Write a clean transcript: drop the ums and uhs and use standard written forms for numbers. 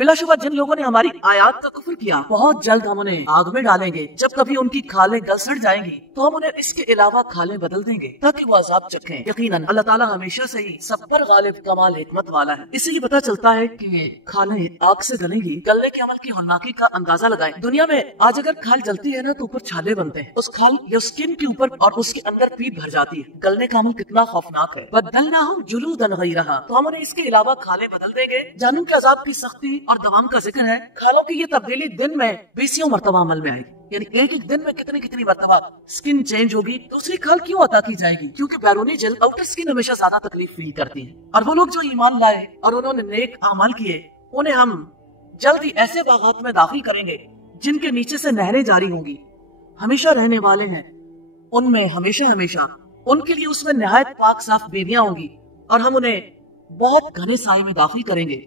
بلا شبہ جن لوگوں نے ہماری آیات کا کفر کیا بہت جلد ہم انہیں آگ میں ڈالیں گے. جب کبھی ان کی کھالیں گل سڑ جائیں گی تو ہم انہیں اس کے علاوہ کھالیں بدل دیں گے تاکہ وہ عذاب چکھیں. یقیناً اللہ تعالیٰ ہمیشہ سے ہی سب پر غالب کمال حکمت والا ہے. اسی لیے پتہ چلتا ہے کہ کھالیں آگ سے گلیں گی. گلنے کے عمل کی ہولناکی کا اندازہ لگائیں. دنیا میں آج اگر کھال جلتی ہے نا تو اوپر چھالے بنتے ہیں. اس کھال یا اسکن کے اوپر اور اس کے اندر پیپ بھر جاتی ہے. گلنے کا عمل کتنا خوفناک ہے. بدلناہم جلودا غیرہا، تو ہم انہیں اس کے علاوہ کھالیں بدل دیں گے. جہنم کے عذاب کی سختی اور دوام کا ذکر ہے. کھالوں کی یہ تبدیلی دن میں 20 مرتبہ عمل میں آئے گی. یعنی ایک دن میں کتنی مرتبہ سکن چینج ہوگی. دوسری کھال کیوں عطا کی جائے گی؟ کیونکہ بیرونی جلد آؤٹر سکن ہمیشہ زیادہ تکلیف فیل کرتی ہے. اور وہ لوگ جو ایمان لائے اور انہوں نے نیک اعمال کیے انہیں ہم جلد ہی ایسے باغات میں داخل کریں گے جن کے نیچے سے نہریں جاری ہوں گی. ہمیشہ رہنے والے ہیں ان میں ہمیشہ. ان کے لیے اس میں نہایت پاک صاف بیویاں ہوں گی اور ہم انہیں بہت گھنے سائے میں داخل کریں گے.